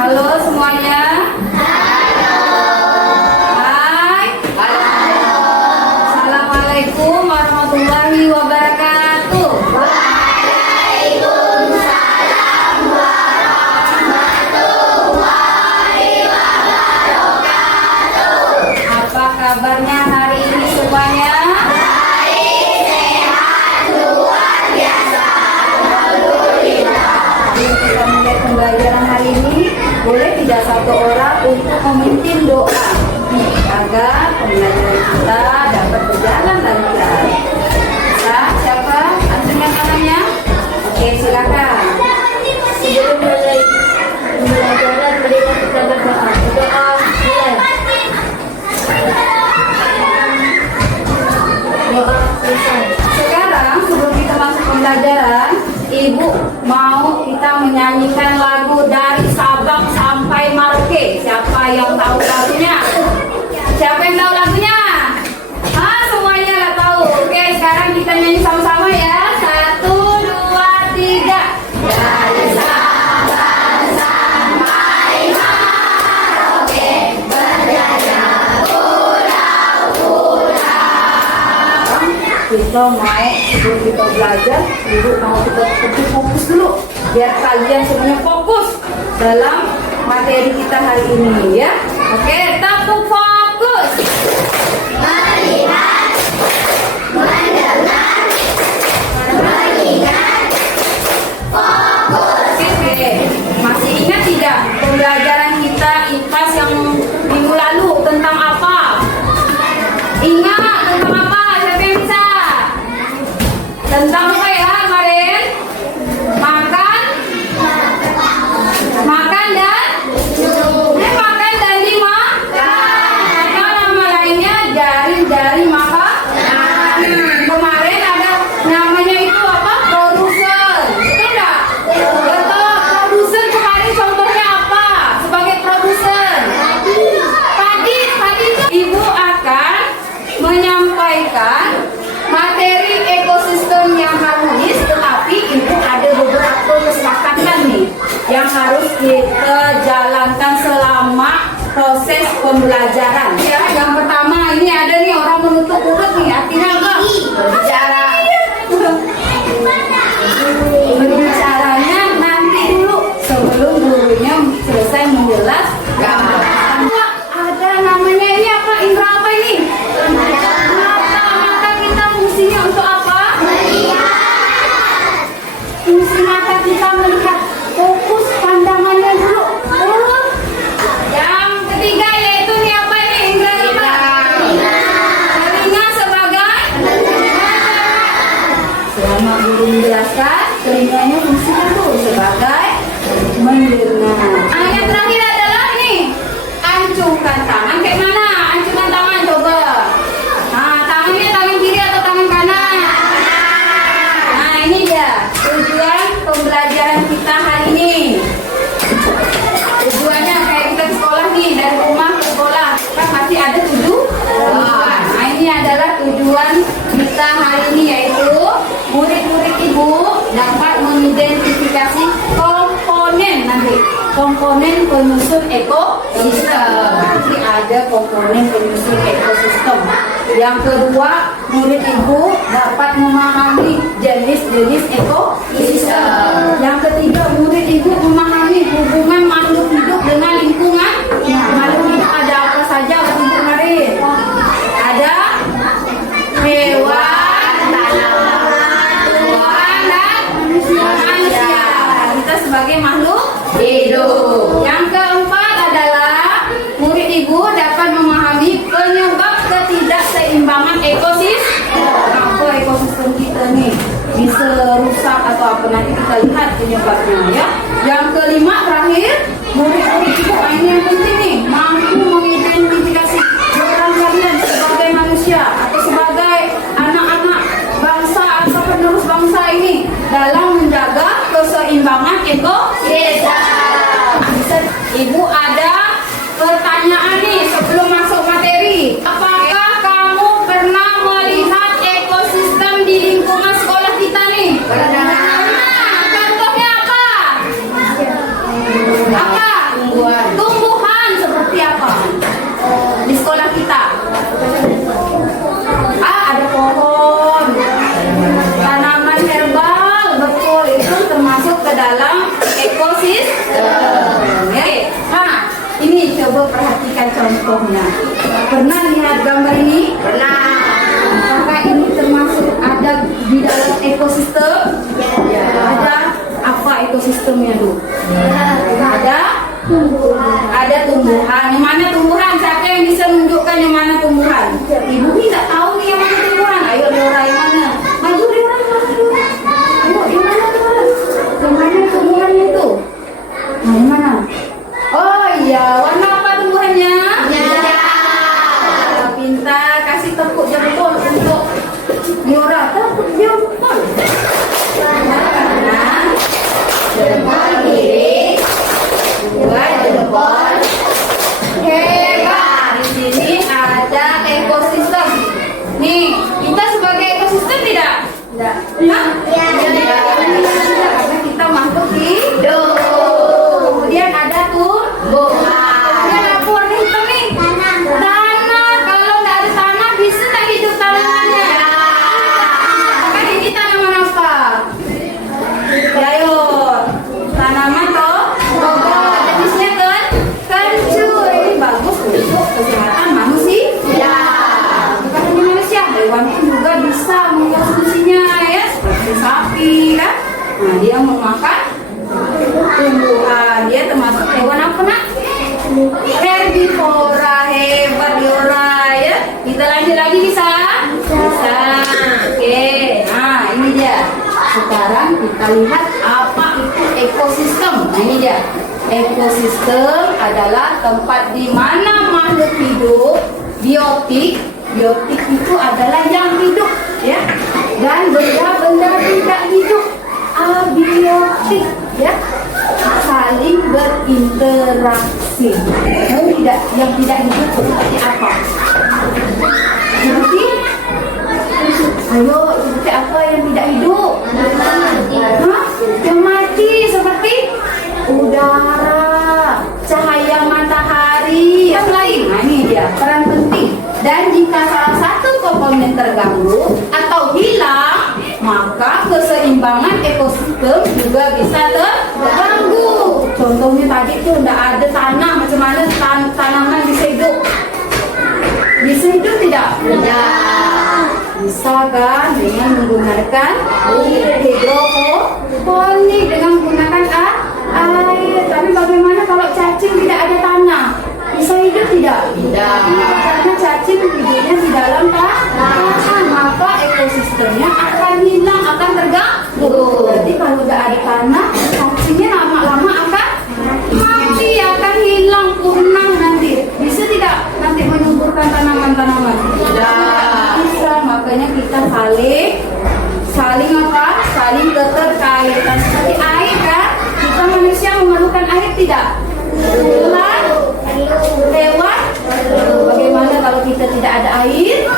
Halo semuanya. Hai. Assalamualaikum warahmatullahi wabarakatuh. Apa kabarnya hari ini semuanya? Kita mulai pembelajaran hari ini, boleh tidak satu orang untuk memimpin doa agar pembelajaran kita dapat berjalan lancar. Nah, siapa? Angkat tangannya. Oke, silakan. Sebelum mulai pembelajaran, marilah kita berdoa. Doa mulai. Doa selesai. Sekarang sebelum kita masuk pembelajaran, Ibu mau kita menyanyikan lagu dari Sabang sampai Merauke. Siapa yang tahu lagunya? Siapa yang tahu lagunya? Semuanya lah tahu. Oke, sekarang kita nyanyi sama-sama ya. 1, 2, 3. Dari Sabang sampai Merauke, berjaya pulau-pulau. Kita mau sebelum kita belajar, Ibu mau kita fokus dulu biar kalian semuanya fokus dalam materi kita hari ini ya. Oke, tepuk fokus. Melihat, mendengar, mengingat, fokus. Oke, masih ingat tidak pembelajaran kita IPAS yang minggu lalu tentang apa? Ingat tentang apa? Siapa yang bisa? Tentang apa ya kemarin? Makan dan dimakan. Atau nama lainnya jari-jari makan. Kemarin ada namanya itu apa? Produser. Betul nggak? Betul. Produser kemarin contohnya apa? Sebagai produser. Padi itu. Ibu akan menyampaikan materi ekosistem yang harmonis, tetapi Ibu ada beberapa kesepakatan nih yang harus kita jalankan selama proses pembelajaran. Ya, yang pertama ini ada nih orang menutup mulut nih, artinya apa? Berbicara. Berbicaranya nanti dulu sebelum gurunya selesai menjelaskan. Ada namanya ini apa? Indra apa ini? Mata kita fungsinya untuk apa? Melihat. Fungsi mata kita melihat. Fokus pandangannya dulu. Yang ketiga yaitu ini apa ini? Indra apa? Telinga sebagai selama guru menjelaskan, telinganya fungsinya tuh sebagai mendengar. Yang terakhir adalah ini, ancungkan tangan. Kayak mana? Ancungkan tangan coba. Tangannya tangan kiri atau tangan kanan? Ini dia tujuan pembelajaran kita hari ini. Tujuannya kayak kita ke sekolah nih, dari rumah ke sekolah kan masih ada tujuan. Ini adalah tujuan kita hari ini, yaitu murid-murid Ibu dapat mengidentifikasi komponen penyusun ekosistem. Nanti ada komponen penyusun ekosistem. Yang kedua, murid Ibu dapat memahami jenis-jenis ekosistem. Yang ketiga, murid Ibu memahami hubungan makhluk hidup dengan lingkungan. Makhluk hidup ada apa saja untuk kemarin? Ada hewan, tanaman, tumbuhan, dan manusia. Kita sebagai makhluk hidup. Yang keempat adalah murid Ibu dapat memahami penyebab ketidakseimbangan ekosistem. Apa ekosistem kita nih bisa rusak atau apa, nanti kita lihat penyebabnya ya. Yang kelima terakhir, murid-murid Ibu, ini yang penting nih, mampu mengidentifikasi peran kalian sebagai manusia atau sebagai anak-anak bangsa atau penerus bangsa ini dalam menjaga keseimbangan ekosistem. Ibu ada pertanyaan nih sebelum masuk materi. Apakah kamu pernah melihat ekosistem di lingkungan sekolah kita nih? Pernah. Contohnya apa? Apa? ekosistem? Ya. Ada apa ekosistemnya dulu? Ada tumbuhan. Yang mana tumbuhan? Siapa yang bisa menunjukkan yang mana tumbuhan? Ibu ini tak tahu nih yang mana tumbuhan. Ayo Leora, yang mana? Maju Leora, yang mana dulu? Ayo, yang mana Leora? Yang mana tumbuhannya itu? Nah, yang mana? Oh iya, warna apa tumbuhannya? Pintar, kasih tepuk jempol untuk Leora. Tepuk jempol. Kanan, jempol kiri, dua jempol. Hebat. Di sini ada ekosistem. Nih, kita sebagai ekosistem tidak? Tidak. Hah? Iya. Karena kita makhluk hidup. Kemudian ada tumbuhan. Kemudian apa warna hitam nih? Tanah. Kalau nggak ada tanah, bisa nggak hidup tanamannya? Kan ini tanaman apa? Ya, ayo. Tanaman toh? Jenisnya kan? Kencur. Ini bagus untuk kesehatan manusia. Ya. Bukan hanya manusia, hewan pun juga bisa mengkonsumsinya ya. Seperti sapi kan? Nah, dia memakan tumbuhan. Dia termasuk hewan apa nak? Herbivora. Hebat Leora ya. Kita lanjut lagi bisa? Bisa. Oke. Nah, ini dia. Sekarang kita lihat apa itu ekosistem. Nah, ini dia. Ekosistem adalah tempat di mana makhluk hidup. Biotik itu adalah yang hidup ya. Dan benda-benda tidak hidup. Abiotik ya. Saling berinteraksi. Yang tidak hidup seperti apa? Seperti ayo, seperti apa yang tidak hidup? Hah? Yang mati seperti udara, cahaya matahari, yang lain. Nah, ini dia peran penting. Dan jika salah satu komponen terganggu atau hilang, maka keseimbangan ekosistem juga bisa terganggu. Contohnya tadi tuh udah ada tanah, macam mana tanaman bisa hidup? Bisa hidup tidak? Tidak. Bisa kan dengan menggunakan hidroponik, dengan menggunakan air. Tapi bagaimana kalau cacing tidak ada tanah? Bisa hidup tidak? Tidak. Karena cacing hidupnya di dalam tanah, maka ekosistemnya akan hilang, akan terganggu. Berarti kalau tidak ada tanah, cacingnya lama-lama akan mati, akan hilang, punah nanti. Bisa tidak nanti menyuburkan tanaman-tanaman? Tidak. Bisa, makanya kita saling apa? Saling keterkaitan. Seperti air kan? Kita manusia memerlukan air tidak? Hewan? Bagaimana kalau kita tidak ada air?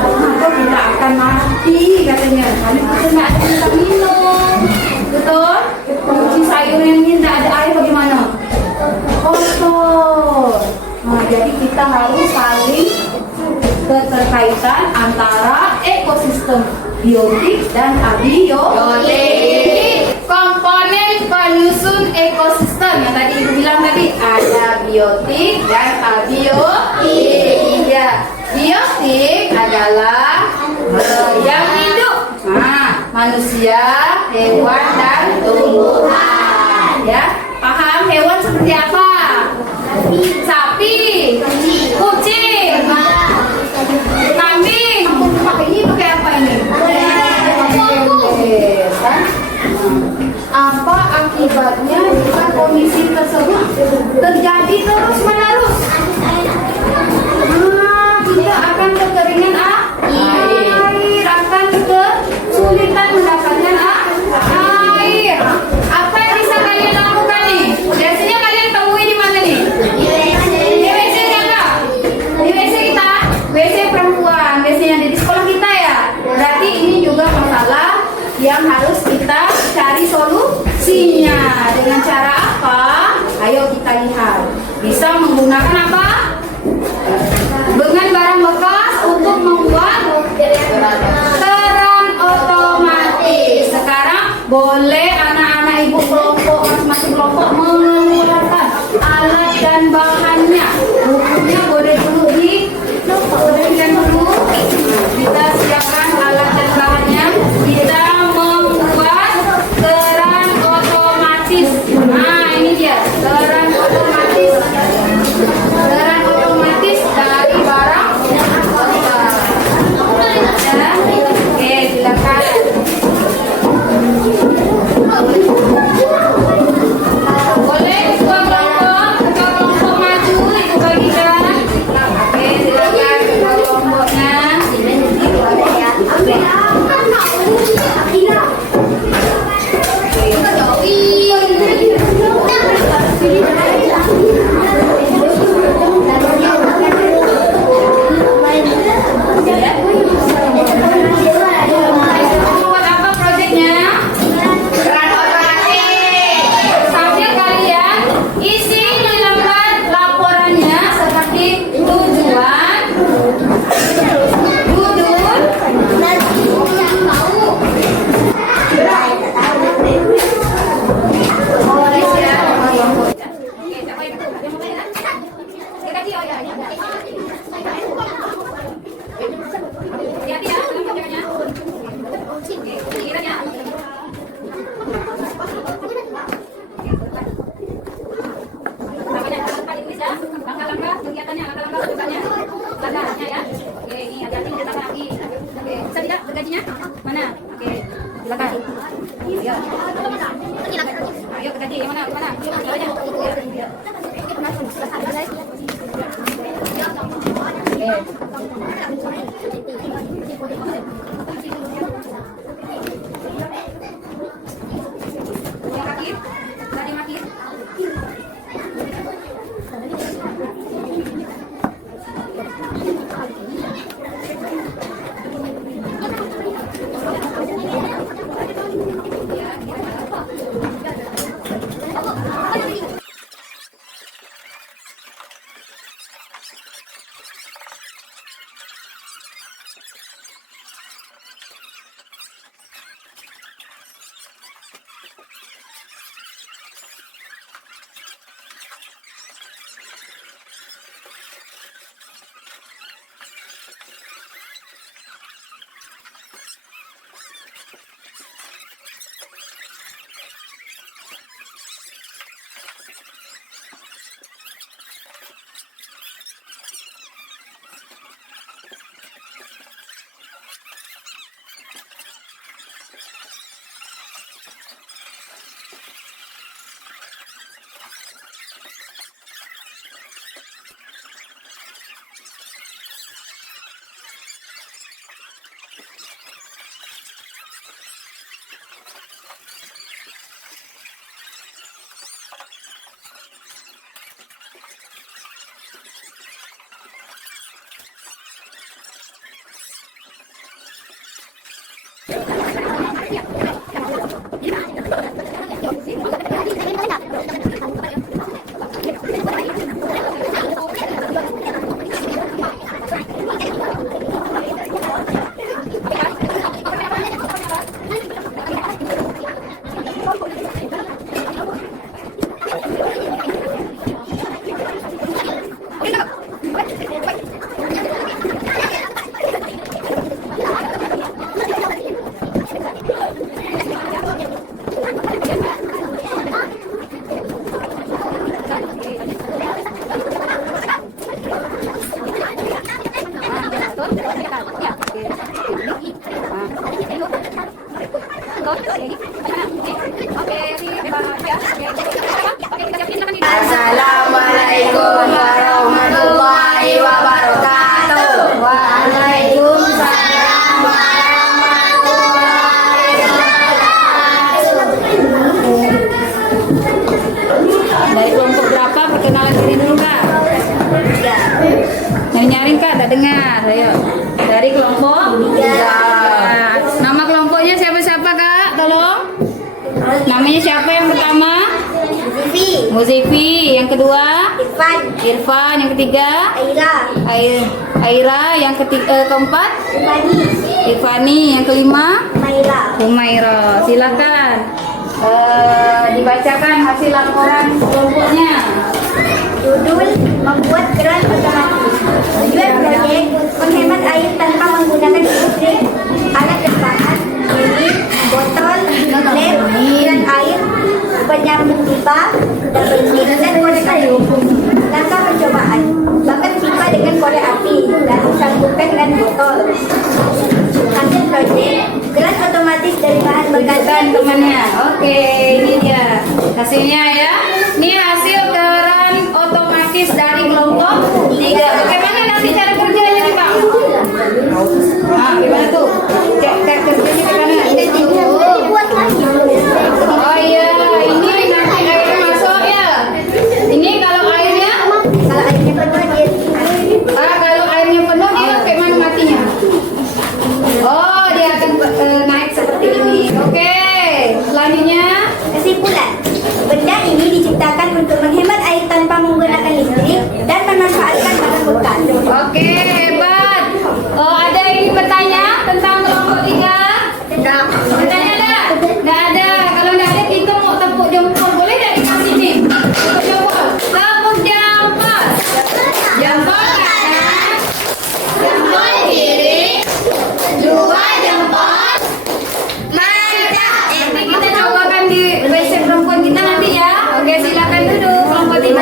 Maka kita akan mati katanya. Karena kita tidak ada yang minum. Betul? Cuci sayur yang ini tidak ada air bagaimana? Kotor. Nah, jadi kita harus saling keterkaitan antara ekosistem biotik dan abiotik. Komponen penyusun ekosistem yang tadi ibu bilang tadi ada biotik dan abiotik. Ya, biotik adalah yang hidup. Nah, manusia, hewan dan tumbuhan. Ya, paham hewan seperti apa? Sapi, kucing, kambing. Ini pakai apa ini? Apa akibatnya jika kondisi tersebut terjadi terus menerus? Kita akan kekeringan air, akan kesulitan mendapatkan air. Apa yang bisa kalian lakukan nih? Biasanya kalian temui di mana nih? Di WC enggak? Di WC kita, WC perempuan, WC yang ada di sekolah kita ya. Berarti ini juga masalah yang harus kita cari solusinya. Dengan cara apa? Ayo kita lihat. Bisa menggunakan apa? Dengan barang bekas untuk membuat keran otomatis. Sekarang boleh anak-anak ibu kelompok, masing-masing kelompok mengeluarkan alat dan bahannya. Bukunya boleh dulu boleh dulu. Kita siapkan alat dan bahannya. Kita Ayo ganti yang mana? Mana? Yang kaki, tadi mati. Assalamualaikum warahmatullahi wabarakatuh. Waalaikumsalam warahmatullahi wabarakatuh. Dari kelompok berapa? Perkenalan diri dulu kak. Nyari-nyari kak, tak dengar. Ayo. Dari kelompok 3. Nama kelompoknya siapa-siapa kak? Tolong. Namanya siapa yang pertama? Muzifi. Yang kedua? Irfan. Yang ketiga? Aira. Yang keempat? Irfani. Yang kelima? Humaira. Silakan dibacakan hasil laporan kelompoknya. Judul membuat keran otomatis. Tujuan proyek menghemat air tanpa menggunakan listrik, alat berbahan, lilin, botol, lem, dan air, penyambung pipa, dan korek kayu. Langkah percobaan: bakar pipa dengan korek api, lalu sambungkan dengan botol. Hasil proyek keran otomatis dari bahan Berikan temannya. Oke, ini dia hasilnya ya. Ini hasil keran otomatis dari kelompok 3. Bagaimana nanti cara kerjanya nih Pak? Nah, gimana tuh? Cek kerjanya gimana? Oh iya, ini nanti airnya masuk ya. Ini kalau airnya kalau airnya penuh dia kayak mana matinya? Oh, dia akan naik seperti ini. Oke, selanjutnya Kesimpulan, benda ini diciptakan untuk menghemat air tanpa menggunakan listrik dan memanfaatkan bahan bekas. oke, hebat. Oh, ada ini bertanya tentang kelompok 3? Bertanya ada? Nggak ada. Kalau nggak ada, kita mau tepuk jempol. Boleh nggak di sini? Tepuk jempol. Tepuk jempol. Jempol kanan. Jempol kiri. 2 jempol. Mantap. Nanti kita cobakan di WC perempuan kita nanti ya. Oke, silakan duduk kelompok 3.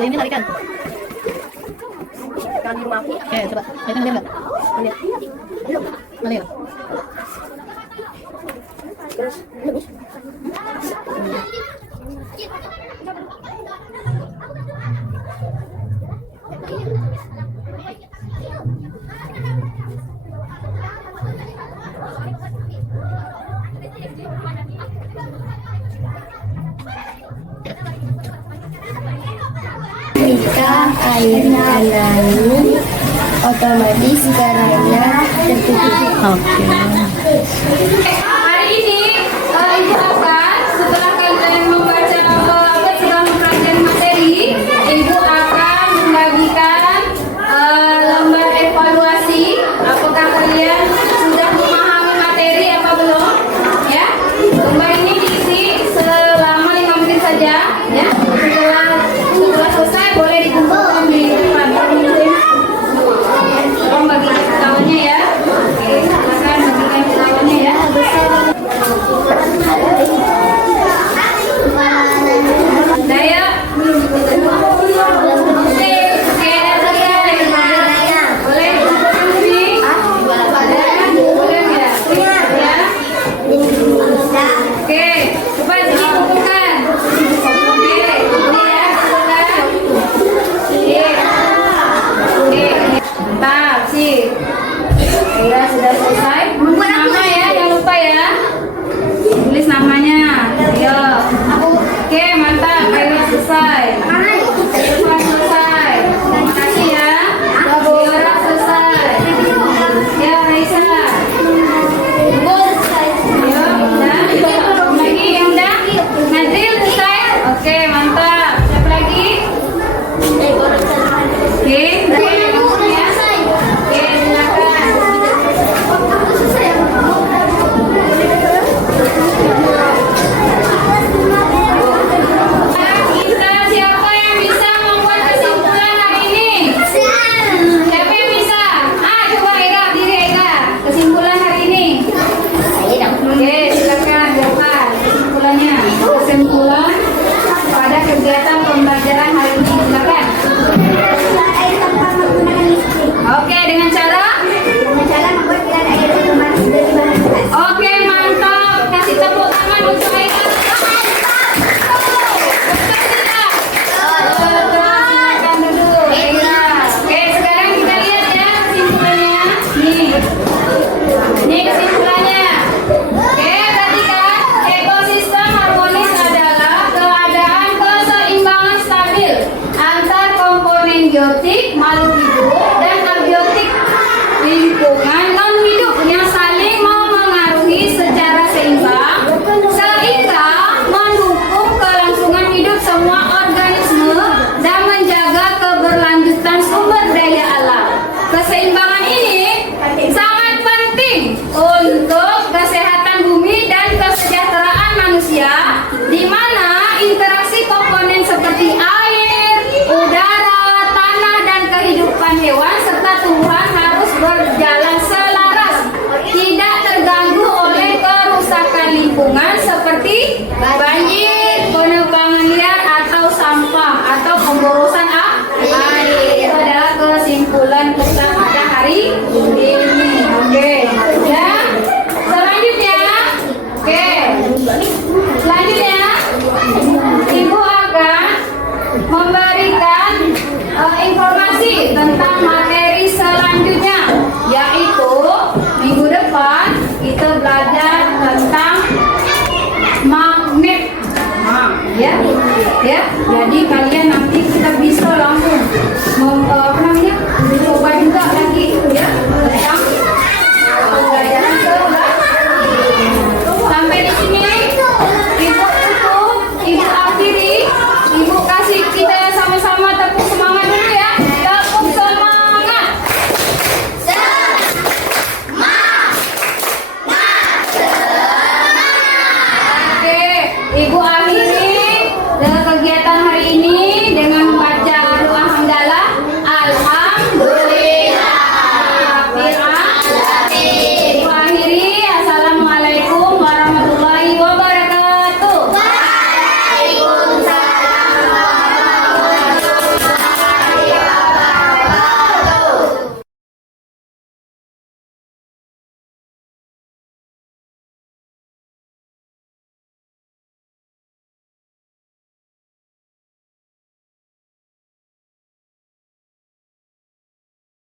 Ini lagi kan? Jangan di rumah aku. Coba. Ayo lihat enggak? Lihat. Lihat. Jika airnya naik, otomatis kerannya tertutup. Oke. Hari ini Ibu akan setelah kalian membaca setelah mempelajari materi, Ibu akan membagikan lembar evaluasi. Apakah kalian sudah memahami materi apa belum? Ya, lembar ini diisi selama 5 menit saja. Ya, setelah selesai boleh dikumpulkan di depan. Tolong bagikan lawannya ya. Oke, silakan bagikan lawannya ya. Daya. Oke, boleh dikumpulkan sini. Boleh ya? Ya. Oke, coba sini kumpulkan. Oke, ini ya, kumpulkan. Oke, mantap sih. Ya sudah selesai. Nama ya, jangan lupa ya. Tulis namanya. Ayo. Oke, mantap. Ayo selesai. Selesai, selesai. Terima kasih ya. Biora selesai. Ya, Raisa. Ayo, udah. Lagi yang udah. Nadril selesai. Oke, mantap. Siapa lagi? Oke, udah ya. Oke, silakan. Kita siapa yang bisa membuat kesimpulan hari ini? Siapa yang bisa? Coba Ega, diri Ega. Kesimpulan hari ini. Oke, silakan buat kesimpulannya. Kesimpulan pada kegiatan pembelajaran hari ini. Silakan. Air tanpa menggunakan listrik. Oke, dengan cara? Dengan cara membuat pilar air otomatis dari bahan bekas. Oke, mantap. Kasih tepuk tangan untuk Ega. Silakan duduk. Ega. Oke, sekarang kita lihat ya kesimpulannya. Nih kesimpulannya. Oke, perhatikan. Ekosistem harmonis adalah keadaan keseimbangan stabil antar komponen biotik, makhluk hidup, dan abiotik lingkungan non-hidup yang saling memengaruhi secara seimbang sehingga mendukung kelangsungan hidup semua organisme dan menjaga keberlanjutan sumber daya alam. Keseimbangan ini sangat penting untuk kesehatan bumi dan kesejahteraan manusia, di mana interaksi komponen seperti air, udara, tanah, dan kehidupan hewan serta tumbuhan harus berjalan selaras, tidak terganggu oleh kerusakan lingkungan seperti banjir, penebangan liar, atau sampah, atau pemborosan air. Itu adalah kesimpulan kita pada hari ini. Oke, ya. Selanjutnya, oke. Selanjutnya, Ibu akan memberikan informasi tentang materi selanjutnya, yaitu minggu depan kita belajar tentang magnet. Ya, jadi kalian nanti kita bisa langsung